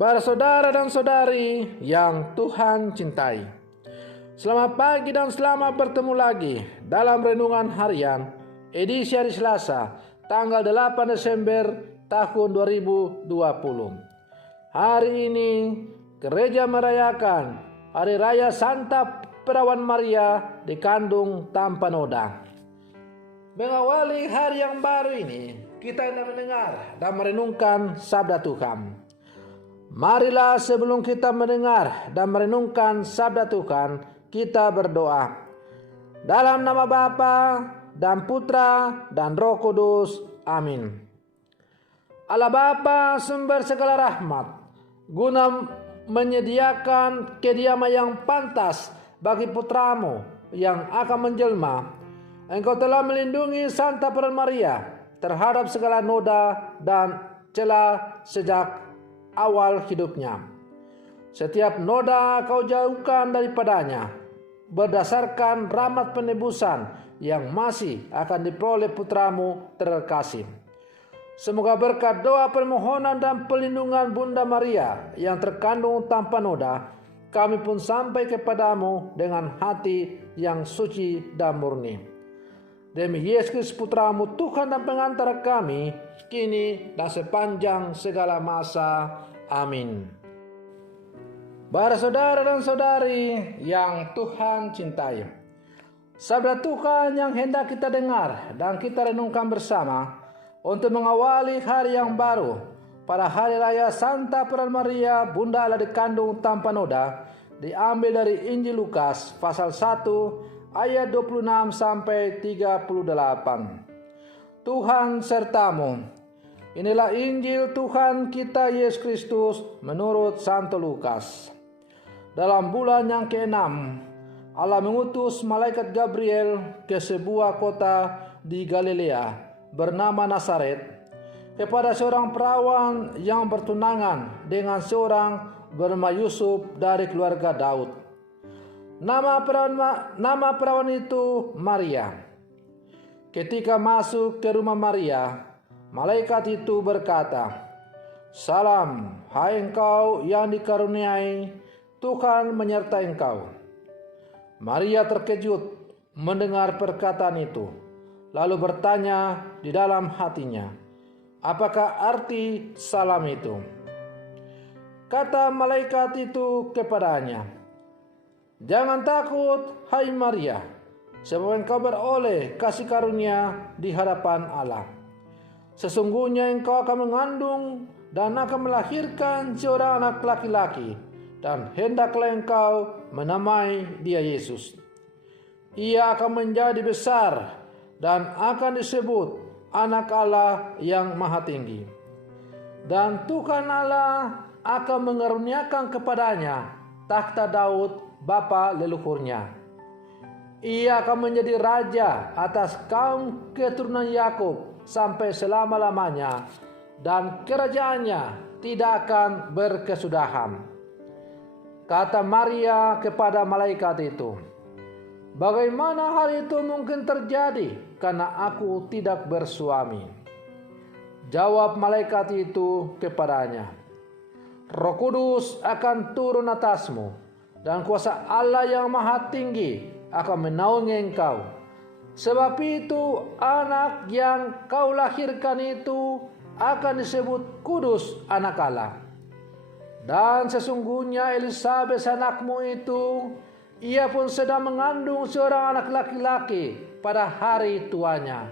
Para saudara dan saudari yang Tuhan cintai, selamat pagi dan selamat bertemu lagi dalam Renungan Harian edisi hari Selasa tanggal 8 Desember tahun 2020. Hari ini gereja merayakan Hari Raya Santa Perawan Maria dikandung tanpa noda. Mengawali hari yang baru ini, kita hendak mendengar dan merenungkan sabda Tuhan. Marilah sebelum kita mendengar dan merenungkan sabda Tuhan, kita berdoa. Dalam nama Bapa dan Putra dan Roh Kudus. Amin. Allah Bapa sumber segala rahmat, guna menyediakan kediaman yang pantas bagi putramu yang akan menjelma, Engkau telah melindungi Santa Perawan Maria terhadap segala noda dan celah sejak awal hidupnya. Setiap noda kau jauhkan daripadanya berdasarkan rahmat penebusan yang masih akan diperoleh putramu terkasih. Semoga berkat doa permohonan dan perlindungan Bunda Maria yang terkandung tanpa noda, kami pun sampai kepadamu dengan hati yang suci dan murni. Demi Yesus putramu Tuhan dan pengantara kami, kini dan sepanjang segala masa. Amin. Para saudara dan saudari yang Tuhan cintai, sabda Tuhan yang hendak kita dengar dan kita renungkan bersama untuk mengawali hari yang baru pada Hari Raya Santa Perawan Maria Bunda Allah dikandung tanpa noda, diambil dari Injil Lukas pasal 1 ayat 26 sampai 38. Tuhan sertamu. Inilah Injil Tuhan kita Yesus Kristus menurut Santo Lukas. Dalam bulan yang ke-6, Allah mengutus malaikat Gabriel ke sebuah kota di Galilea bernama Nazaret kepada seorang perawan yang bertunangan dengan seorang bernama Yusuf dari keluarga Daud. Nama perawan itu Maria. Ketika masuk ke rumah Maria, malaikat itu berkata, "Salam, hai engkau yang dikaruniai, Tuhan menyertai engkau." Maria terkejut mendengar perkataan itu, lalu bertanya di dalam hatinya, "Apakah arti salam itu?" Kata malaikat itu kepadanya, "Jangan takut, hai Maria, sebab engkau beroleh kasih karunia di hadapan Allah. Sesungguhnya engkau akan mengandung dan akan melahirkan seorang anak laki-laki, dan hendaklah engkau menamai dia Yesus. Ia akan menjadi besar dan akan disebut Anak Allah yang Maha Tinggi. Dan Tuhan Allah akan mengaruniakan kepadanya takhta Daud bapa leluhurnya. Ia akan menjadi raja atas kaum keturunan Yakub sampai selama-lamanya, dan kerajaannya tidak akan berkesudahan." Kata Maria kepada malaikat itu, "Bagaimana hal itu mungkin terjadi karena aku tidak bersuami?" Jawab malaikat itu kepadanya, "Roh Kudus akan turun atasmu, dan kuasa Allah yang Maha Tinggi akan menaungi engkau. Sebab itu anak yang kau lahirkan itu akan disebut kudus Anak Allah. Dan sesungguhnya Elisabet anakmu itu, ia pun sedang mengandung seorang anak laki-laki pada hari tuanya.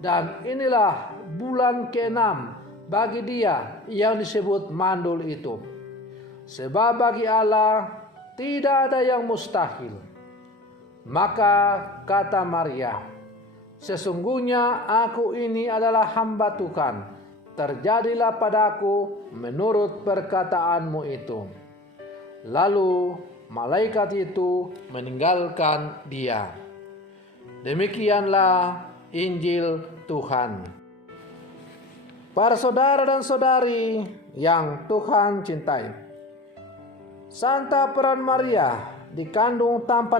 Dan inilah bulan ke-6 bagi dia yang disebut mandul itu. Sebab bagi Allah tidak ada yang mustahil." Maka kata Maria, "Sesungguhnya aku ini adalah hamba Tuhan, terjadilah padaku menurut perkataanmu itu." Lalu malaikat itu meninggalkan dia. Demikianlah Injil Tuhan. Para saudara dan saudari yang Tuhan cintai, Santa Perawan Maria dikandung tanpa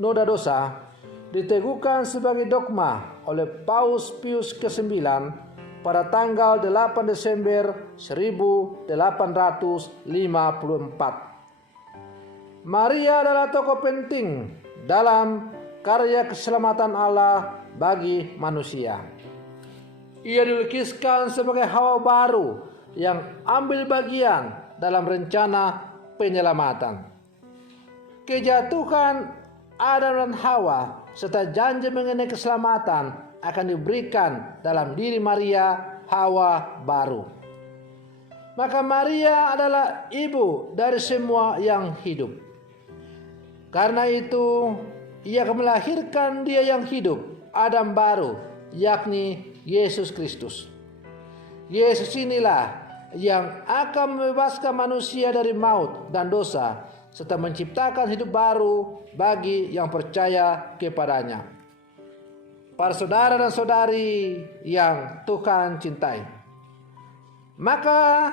noda dosa diteguhkan sebagai dogma oleh Paus Pius ke-9 pada tanggal 8 Desember 1854. Maria adalah tokoh penting dalam karya keselamatan Allah bagi manusia. Ia dilukiskan sebagai Hawa baru yang ambil bagian dalam rencana penyelamatan. Kejatuhan Adam dan Hawa serta janji mengenai keselamatan akan diberikan dalam diri Maria, Hawa baru. Maka Maria adalah ibu dari semua yang hidup. Karena itu, ia akan melahirkan dia yang hidup, Adam baru, yakni Yesus Kristus. Yesus inilah yang akan membebaskan manusia dari maut dan dosa, serta menciptakan hidup baru bagi yang percaya kepadanya. Para saudara dan saudari yang Tuhan cintai, maka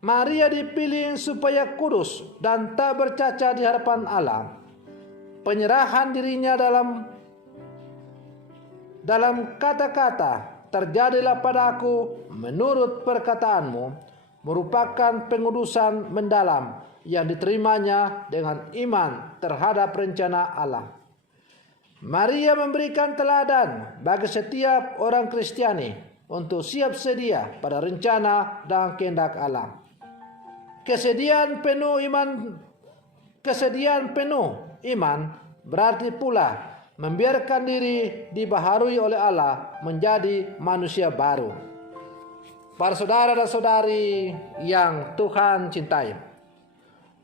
Maria dipilih supaya kudus dan tak bercacat di hadapan Allah. Penyerahan dirinya dalam kata-kata, terjadilah padaku menurut perkataanmu, merupakan pengudusan mendalam yang diterimanya dengan iman terhadap rencana Allah. Maria memberikan teladan bagi setiap orang Kristiani untuk siap sedia pada rencana dan kehendak Allah. Kesediaan penuh iman berarti pula membiarkan diri dibaharui oleh Allah menjadi manusia baru. Para saudara dan saudari yang Tuhan cintai,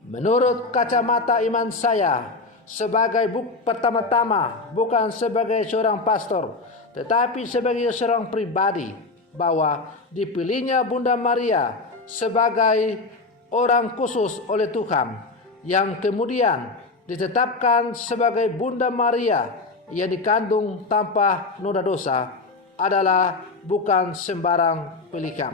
menurut kacamata iman saya sebagai pertama-tama bukan sebagai seorang pastor, tetapi sebagai seorang pribadi, bahwa dipilihnya Bunda Maria sebagai orang khusus oleh Tuhan, yang kemudian ditetapkan sebagai Bunda Maria yang dikandung tanpa noda dosa, adalah bukan sembarang pilihan.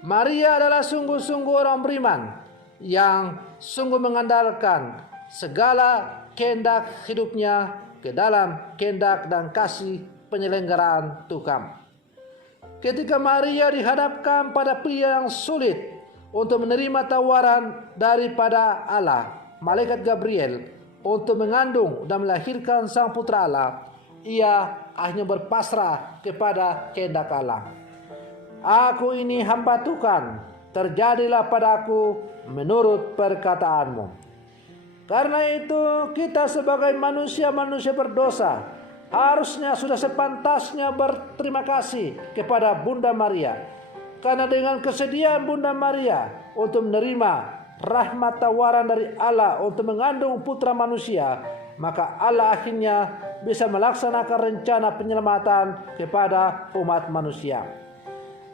Maria adalah sungguh-sungguh orang beriman yang sungguh mengandalkan segala kehendak hidupnya ke dalam kehendak dan kasih penyelenggaraan Tuhan. Ketika Maria dihadapkan pada pria yang sulit untuk menerima tawaran daripada Allah, malaikat Gabriel, untuk mengandung dan melahirkan sang putra Allah, ia akhirnya berpasrah kepada kehendak Allah. Aku ini hamba Tuhan, terjadilah padaku menurut perkataanmu. Karena itu kita sebagai manusia-manusia berdosa harusnya sudah sepantasnya berterima kasih kepada Bunda Maria. Karena dengan kesediaan Bunda Maria untuk menerima rahmat tawaran dari Allah untuk mengandung putra manusia, maka Allah akhirnya bisa melaksanakan rencana penyelamatan kepada umat manusia.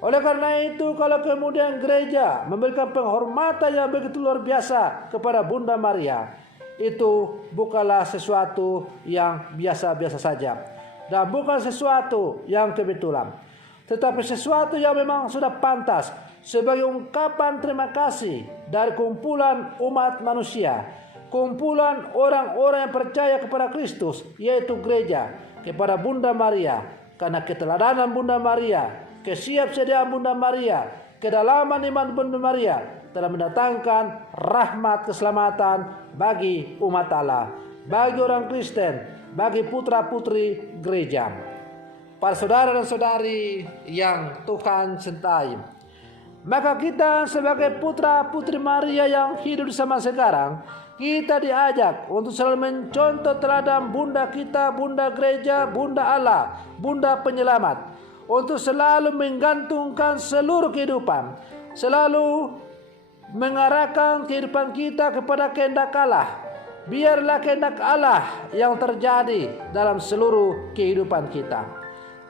Oleh karena itu, kalau kemudian gereja memberikan penghormatan yang begitu luar biasa kepada Bunda Maria, itu bukanlah sesuatu yang biasa-biasa saja, dan bukan sesuatu yang kebetulan, tetapi sesuatu yang memang sudah pantas sebagai ungkapan terima kasih dari kumpulan umat manusia, kumpulan orang-orang yang percaya kepada Kristus, yaitu gereja, kepada Bunda Maria. Karena keteladanan Bunda Maria, kesiapsediaan Bunda Maria, kedalaman iman Bunda Maria telah mendatangkan rahmat keselamatan bagi umat Allah, bagi orang Kristen, bagi putra-putri gereja. Para saudara dan saudari yang Tuhan cintai, maka kita sebagai putra-putri Maria yang hidup di zaman sekarang, kita diajak untuk selalu mencontoh teladan Bunda kita, Bunda Gereja, Bunda Allah, Bunda Penyelamat, untuk selalu menggantungkan seluruh kehidupan, selalu mengarahkan kehidupan kita kepada kehendak Allah. Biarlah kehendak Allah yang terjadi dalam seluruh kehidupan kita.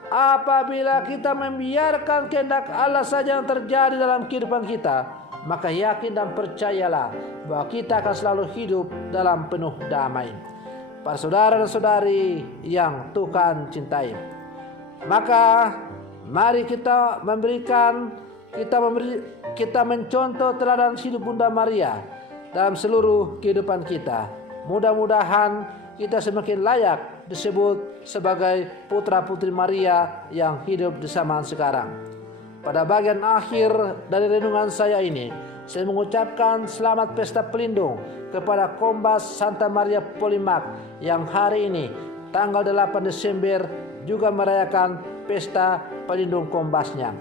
Apabila kita membiarkan kehendak Allah saja yang terjadi dalam kehidupan kita, maka yakin dan percayalah bahwa kita akan selalu hidup dalam penuh damai. Para saudara dan saudari yang Tuhan cintai, maka mari kita mencontoh teladan hidup Bunda Maria dalam seluruh kehidupan kita. Mudah-mudahan kita semakin layak disebut sebagai putra-putri Maria yang hidup di zaman sekarang. Pada bagian akhir dari renungan saya ini, saya mengucapkan selamat pesta pelindung kepada Kombas Santa Maria Polimak yang hari ini, tanggal 8 Desember, juga merayakan pesta pelindung kombasnya.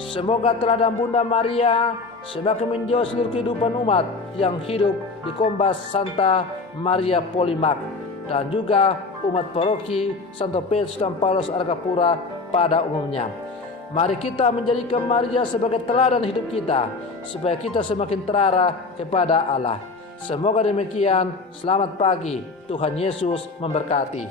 Semoga teladan Bunda Maria semakin menjauh seluruh kehidupan umat yang hidup di Kombas Santa Maria Polimak dan juga umat paroki Santo Petrus dan Paulus Argapura pada umumnya. Mari kita menjadikan Maria sebagai teladan hidup kita supaya kita semakin terarah kepada Allah. Semoga demikian. Selamat pagi. Tuhan Yesus memberkati.